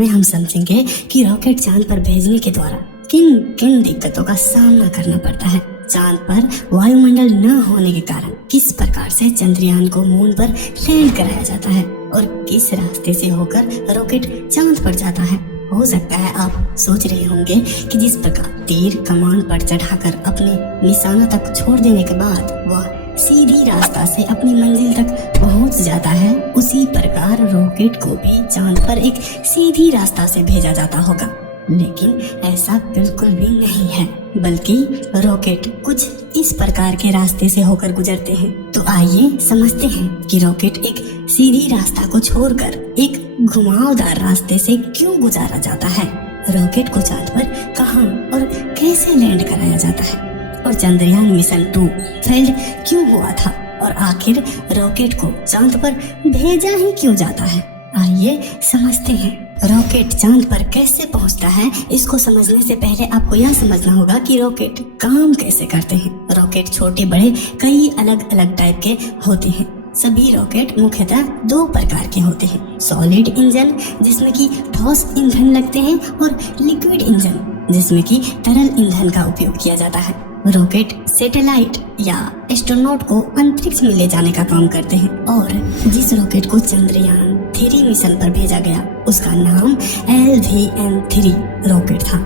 में हम समझेंगे कि रॉकेट चांद पर भेजने के द्वारा किन किन दिक्कतों का सामना करना पड़ता है, चांद पर वायुमंडल न होने के कारण किस प्रकार से चंद्रयान को मून पर लैंड कराया जाता है और किस रास्ते से होकर रॉकेट चांद पर जाता है। हो सकता है आप सोच रहे होंगे कि जिस प्रकार तीर कमान पर चढ़ाकर अपने निशाना तक छोड़ देने के बाद वह सीधी रास्ता से अपनी मंजिल तक पहुंच जाता है, उसी प्रकार रॉकेट को भी चांद पर एक सीधी रास्ता से भेजा जाता होगा। लेकिन ऐसा बिल्कुल भी नहीं है, बल्कि रॉकेट कुछ इस प्रकार के रास्ते से होकर गुजरते हैं। तो आइए समझते हैं कि रॉकेट एक सीधी रास्ता को छोड़कर एक घुमावदार रास्ते से क्यों गुजारा जाता है, रॉकेट को चांद पर कहां और कैसे लैंड कराया जाता है, और चंद्रयान मिशन 2 फेल्ड क्यों हुआ था, और आखिर रॉकेट को चांद पर भेजा ही क्यों जाता है। आइए समझते हैं। रॉकेट चांद पर कैसे पहुंचता है, इसको समझने से पहले आपको यह समझना होगा कि रॉकेट काम कैसे करते हैं। रॉकेट छोटे बड़े कई अलग अलग टाइप के होते हैं। सभी रॉकेट मुख्यतः 2 प्रकार के होते हैं, सॉलिड इंजन जिसमें कि ठोस ईंधन लगते हैं, और लिक्विड इंजन जिसमें कि तरल ईंधन का उपयोग किया जाता है। रॉकेट सैटेलाइट या एस्ट्रोनॉट को अंतरिक्ष में ले जाने का काम करते हैं, और जिस रॉकेट को चंद्रयान 3 मिशन पर भेजा गया उसका नाम LVM-3 रॉकेट था।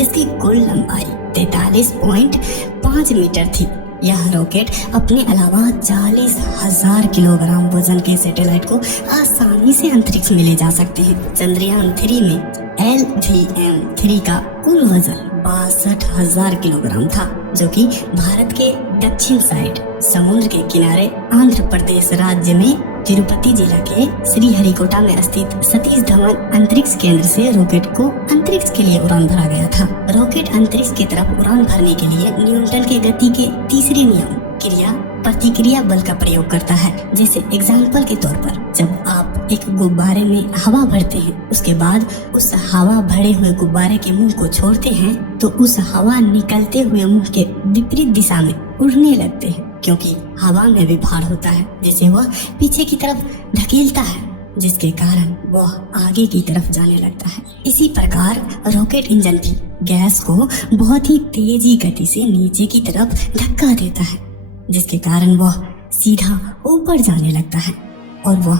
इसकी कुल लंबाई 43.5 मीटर थी। यह रॉकेट अपने अलावा 40,000 किलोग्राम वजन के सैटेलाइट को आसानी से अंतरिक्ष में ले जा सकते हैं। चंद्रयान 3 में LVM-3 का कुल वजन 62,000 किलोग्राम था, जो कि भारत के दक्षिण साइड समुद्र के किनारे आंध्र प्रदेश राज्य में तिरुपति जिला के श्रीहरिकोटा में स्थित सतीश धवन अंतरिक्ष केंद्र से रॉकेट को अंतरिक्ष के लिए उड़ान भरा गया था। रॉकेट अंतरिक्ष की तरफ उड़ान भरने के लिए न्यूटन के गति के तीसरे नियम क्रिया प्रतिक्रिया बल का प्रयोग करता है। जैसे एग्जाम्पल के तौर पर जब आप एक गुब्बारे में हवा भरते हैं, उसके बाद उस हवा भरे हुए गुब्बारे के मुंह को छोड़ते हैं, तो उस हवा निकलते हुए मुंह के विपरीत दिशा में उड़ने लगते हैं, क्योंकि हवा में भी भार होता है जिसे वह पीछे की तरफ धकेलता है, जिसके कारण वह आगे की तरफ जाने लगता है। इसी प्रकार रॉकेट इंजन भी गैस को बहुत ही तेजी गति से नीचे की तरफ धक्का देता है, जिसके कारण वह सीधा ऊपर जाने लगता है, और वह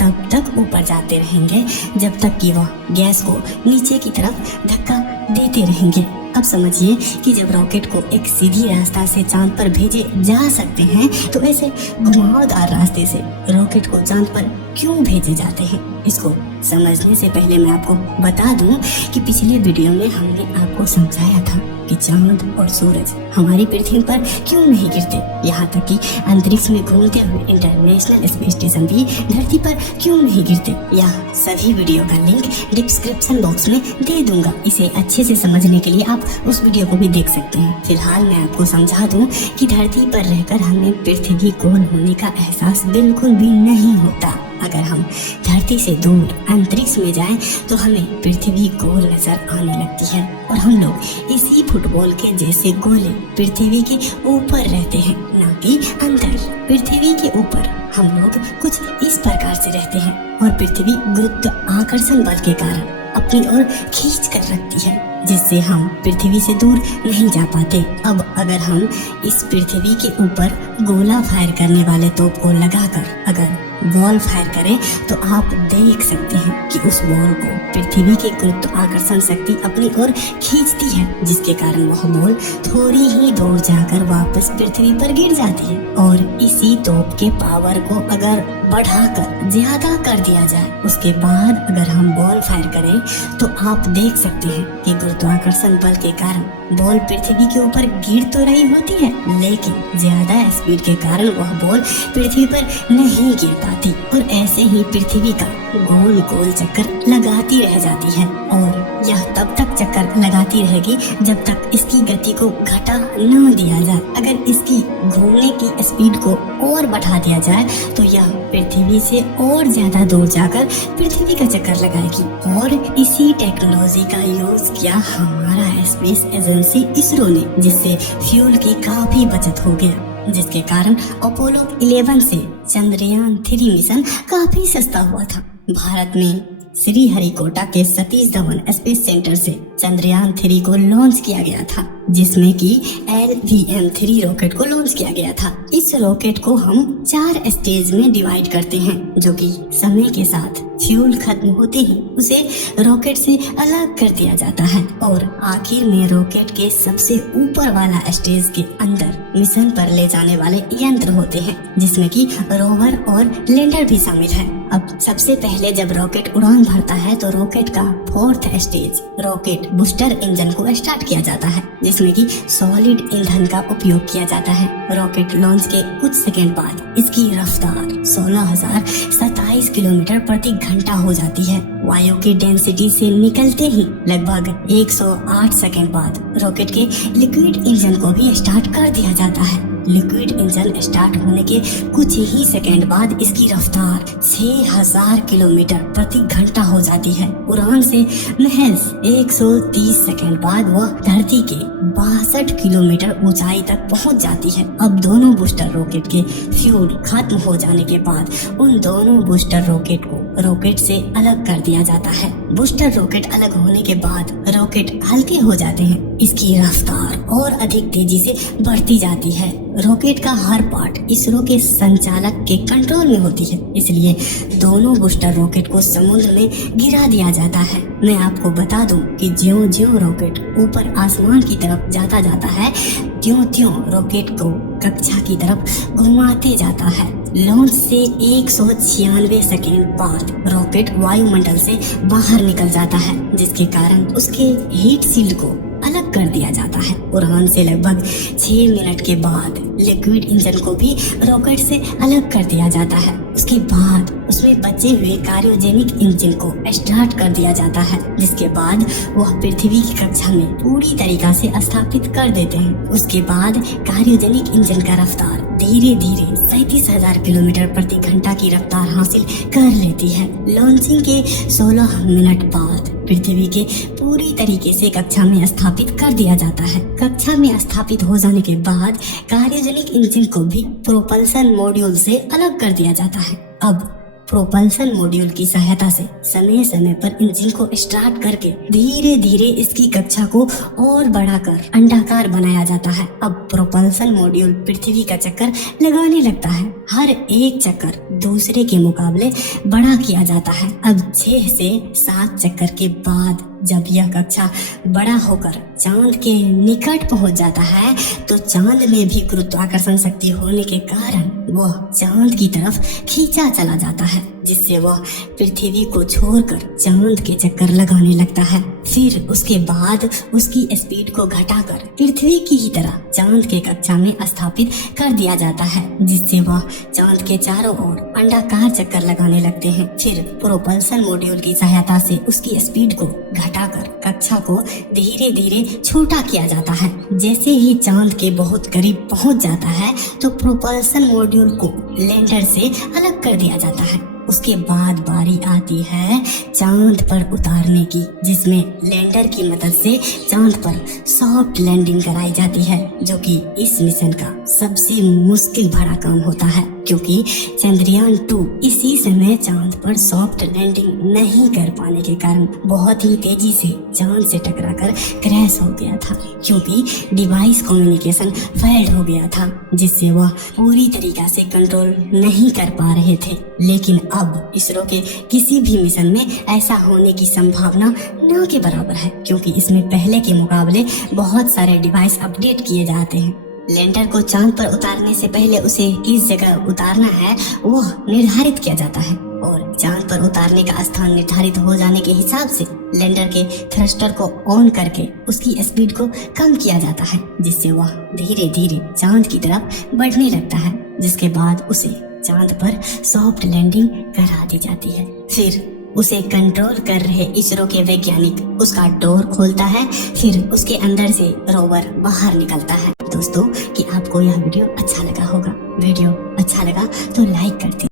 तब तक ऊपर जाते रहेंगे जब तक कि वह गैस को नीचे की तरफ धक्का देते रहेंगे। अब समझिए कि जब रॉकेट को एक सीधी रास्ता से चांद पर भेजे जा सकते हैं, तो ऐसे घुमावदार रास्ते से रॉकेट को चांद पर क्यों भेजे जाते हैं, इसको समझने से पहले मैं आपको बता दूं कि पिछले वीडियो में हमने आपको समझाया था कि चांद और सूरज हमारी पृथ्वी पर क्यों नहीं गिरते, यहाँ तक कि अंतरिक्ष में घूमते हुए इंटरनेशनल स्पेस स्टेशन भी धरती पर क्यों नहीं गिरते। यह सभी वीडियो का लिंक डिस्क्रिप्शन बॉक्स में दे दूंगा। इसे अच्छे से समझने के लिए आप उस वीडियो को भी देख सकते हैं। फिलहाल मैं आपको समझा दूं कि धरती पर रहकर हमें पृथ्वी गोल होने का एहसास बिल्कुल भी नहीं होता। अगर हम धरती से दूर अंतरिक्ष में जाएं, तो हमें पृथ्वी गोल नजर आने लगती है, और हम लोग इसी फुटबॉल के जैसे गोले पृथ्वी के ऊपर रहते हैं, न कि अंदर। पृथ्वी के ऊपर हम लोग कुछ इस प्रकार से रहते हैं, और पृथ्वी गुरुत्वाकर्षण बल के कारण अपनी ओर खींच कर रखती है, जिससे हम पृथ्वी से दूर नहीं जा पाते। अब अगर हम इस पृथ्वी के ऊपर गोला फायर करने वाले तोप को लगाकर अगर बॉल फायर करें, तो आप देख सकते हैं कि उस बॉल को पृथ्वी की गुरुत्वाकर्षण शक्ति अपनी ओर खींचती है, जिसके कारण वह बॉल थोड़ी ही दूर जाकर वापस पृथ्वी पर गिर जाती है। और इसी तोप के पावर को अगर बढ़ाकर ज्यादा कर दिया जाए, उसके बाद अगर हम बॉल फायर करें, तो आप देख सकते हैं कि गुरुत्वाकर्षण बल के कारण बॉल पृथ्वी के ऊपर गिर तो रही होती है, लेकिन ज्यादा स्पीड के कारण वह बॉल पृथ्वी पर नहीं गिर पाती, और ऐसे ही पृथ्वी का गोल गोल चक्कर लगाती रह जाती है। और यह तब तक चक्कर लगाती रहेगी जब तक इसकी गति को घटा न दिया जाए। अगर इसकी घूमने की स्पीड को और बढ़ा दिया जाए, तो यह पृथ्वी से और ज्यादा दूर जाकर पृथ्वी का चक्कर लगाएगी। और इसी टेक्नोलॉजी का यूज किया हमारा स्पेस एजेंसी इसरो ने, जिससे फ्यूल की काफी बचत हो गया, जिसके कारण अपोलो 11 से चंद्रयान 3 मिशन काफी सस्ता हुआ था। भारत में श्रीहरिकोटा के सतीश धवन स्पेस सेंटर से चंद्रयान 3 को लॉन्च किया गया था, जिसमें कि LVM-3 रॉकेट को लॉन्च किया गया था। इस रॉकेट को हम 4 स्टेज में डिवाइड करते हैं, जो कि समय के साथ फ्यूल खत्म होते ही उसे रॉकेट से अलग कर दिया जाता है और आखिर में रॉकेट के सबसे ऊपर वाला स्टेज के अंदर मिशन पर ले जाने वाले यंत्र होते हैं, जिसमें कि रोवर और लैंडर भी शामिल है। अब सबसे पहले जब रॉकेट उड़ान भरता है तो रॉकेट का 4th stage rocket booster engine को स्टार्ट किया जाता है, जिसमें कि सॉलिड ईंधन का उपयोग किया जाता है। रॉकेट लॉन्च के कुछ सेकंड बाद इसकी रफ्तार 16,027 किलोमीटर प्रति घंटा हो जाती है। वायु की डेंसिटी से निकलते ही लगभग 108 सेकंड बाद रॉकेट के लिक्विड इंजन को भी स्टार्ट कर दिया जाता है। लिक्विड इंजन स्टार्ट होने के कुछ ही सेकंड बाद इसकी रफ्तार 6000 किलोमीटर प्रति घंटा हो जाती है। उड़ान से महज 130 सेकंड बाद वह धरती के 62 किलोमीटर ऊंचाई तक पहुंच जाती है। अब दोनों बूस्टर रॉकेट के फ्यूल खत्म हो जाने के बाद उन दोनों बूस्टर रॉकेट को रॉकेट से अलग कर दिया जाता है। बूस्टर रॉकेट अलग होने के बाद रॉकेट हल्के हो जाते हैं। इसकी रफ्तार और अधिक तेजी से बढ़ती जाती है। रॉकेट का हर पार्ट इसरो के संचालक के कंट्रोल में होती है, इसलिए दोनों बूस्टर रॉकेट को समुद्र में गिरा दिया जाता है। मैं आपको बता दूं कि ज्यों-ज्यों रॉकेट ऊपर आसमान की तरफ जाता है, त्यों-त्यों रॉकेट को कक्षा की तरफ घुमाते जाता है। लॉन्च से 196 सेकेंड बाद रॉकेट वायुमंडल से बाहर निकल जाता है, जिसके कारण उसके हीट शील्ड को अलग कर दिया जाता है। उड़ान से लगभग 6 मिनट के बाद लिक्विड इंजन को भी रॉकेट से अलग कर दिया जाता है। उसके बाद उसमें बचे हुए क्रायोजेनिक इंजन को स्टार्ट कर दिया जाता है, जिसके बाद वह पृथ्वी की कक्षा में पूरी तरीका से स्थापित कर देते हैं। उसके बाद क्रायोजेनिक इंजन का रफ्तार धीरे धीरे 37,000 किलोमीटर प्रति घंटा की रफ्तार हासिल कर लेती है। लॉन्चिंग के 16 मिनट बाद पृथ्वी के पूरी तरीके से कक्षा में स्थापित कर दिया जाता है। कक्षा में स्थापित हो जाने के बाद क्रायोजेनिक इंजन को भी प्रोपल्सन मॉड्यूल से अलग कर दिया जाता है। अब प्रोपल्सन मॉड्यूल की सहायता से समय समय पर इंजन को स्टार्ट करके धीरे धीरे इसकी कक्षा को और बढ़ाकर अंडाकार बनाया जाता है। अब प्रोपल्सन मॉड्यूल पृथ्वी का चक्कर लगाने लगता है। हर एक चक्कर दूसरे के मुकाबले बड़ा किया जाता है। अब 6 से 7 चक्कर के बाद जब यह कक्षा बड़ा होकर चांद के निकट पहुंच जाता है तो चांद में भी गुरुत्वाकर्षण शक्ति होने के कारण वह चांद की तरफ खींचा चला जाता है, जिससे वह पृथ्वी को छोड़कर चांद के चक्कर लगाने लगता है। फिर उसके बाद उसकी स्पीड को घटाकर पृथ्वी की ही तरह चांद के कक्षा में स्थापित कर दिया जाता है, जिससे वह चांद के चारों ओर अंडाकार चक्कर लगाने लगते हैं। फिर प्रोपल्सन मॉड्यूल की सहायता से उसकी स्पीड को घटाकर कक्षा को धीरे धीरे छोटा किया जाता है। जैसे ही चांद के बहुत करीब पहुंच जाता है तो प्रोपल्सन मॉड्यूल को लैंडर से अलग कर दिया जाता है। उसके बाद बारी आती है चांद पर उतारने की, जिसमें लैंडर की मदद से चांद पर सॉफ्ट लैंडिंग कराई जाती है, जो कि इस मिशन का सबसे मुश्किल भरा काम होता है, क्योंकि चंद्रयान 2 इसी समय चांद पर सॉफ्ट लैंडिंग नहीं कर पाने के कारण बहुत ही तेजी से चांद से टकराकर क्रैश हो गया था, क्योंकि डिवाइस कम्युनिकेशन फेल्ड हो गया था, जिससे वह पूरी तरीका से कंट्रोल नहीं कर पा रहे थे। लेकिन अब इसरो के किसी भी मिशन में ऐसा होने की संभावना न के बराबर है, क्योंकि इसमें पहले के मुकाबले बहुत सारे डिवाइस अपडेट किए जाते हैं। लैंडर को चांद पर उतारने से पहले उसे किस जगह उतारना है वह निर्धारित किया जाता है और चांद पर उतारने का स्थान निर्धारित हो जाने के हिसाब से लैंडर के थ्रस्टर को ऑन करके उसकी स्पीड को कम किया जाता है, जिससे वह धीरे धीरे चांद की तरफ बढ़ने लगता है, जिसके बाद उसे चांद पर सॉफ्ट लैंडिंग करा दी जाती है। फिर उसे कंट्रोल कर रहे इसरो के वैज्ञानिक उसका डोर खोलता है, फिर उसके अंदर से रोवर बाहर निकलता है। दोस्तों, कि आपको यह वीडियो अच्छा लगा होगा। वीडियो अच्छा लगा तो लाइक कर दीजिए।